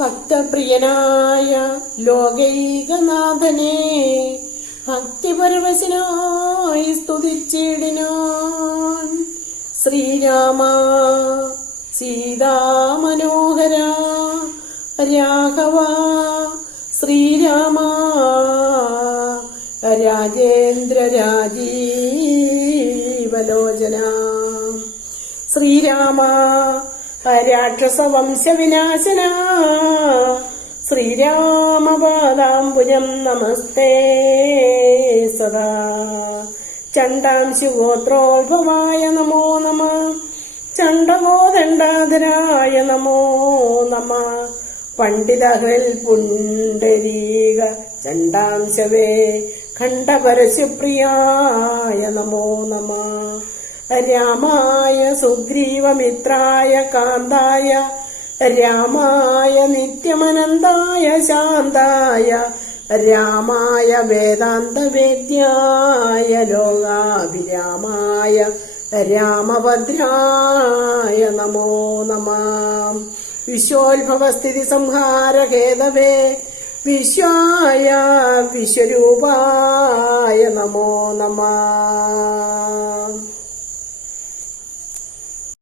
ഭക്തപ്രിയനായ ലോകൈകനാഥനെ ഭക്തിപരവശനായി സ്തുതിച്ചിടിനാൻ. ശ്രീരാമ സീതാമനോഹര രാഘവ ശ്രീരാമ രാജേന്ദ്ര രാജീവലോചന ശ്രീരാമ രാക്ഷസവംശവിനാശന ശ്രീരാമപാദാംബുജം നമസ്തേ സദാ. ചണ്ഡാംശുഗോത്രോത്ഭവായ നമോ നമ. ചണ്ഡകോദണ്ഡാധരായ നമോ നമ. പണ്ഡിതഹൽ പുണ്ടരീക ചണ്ഡാംശവേ ഖണ്ഡപരശുപ്രിയായ നമോ നമ. രാമായ സുഗ്രീവമിത്രായ കാന്തായ രാമായ നിത്യമനന്തായ ശാന്തായ രാമായ വേദാന്തവേദ്യായ ലോകാഭിരാമായ രാമഭദ്രായ നമോ നമ. വിശ്വോത്ഭവസ്ഥിതി സംഹാര ഹേതവേ വിശ്വായ വിശ്വരൂപായ നമോ നമ.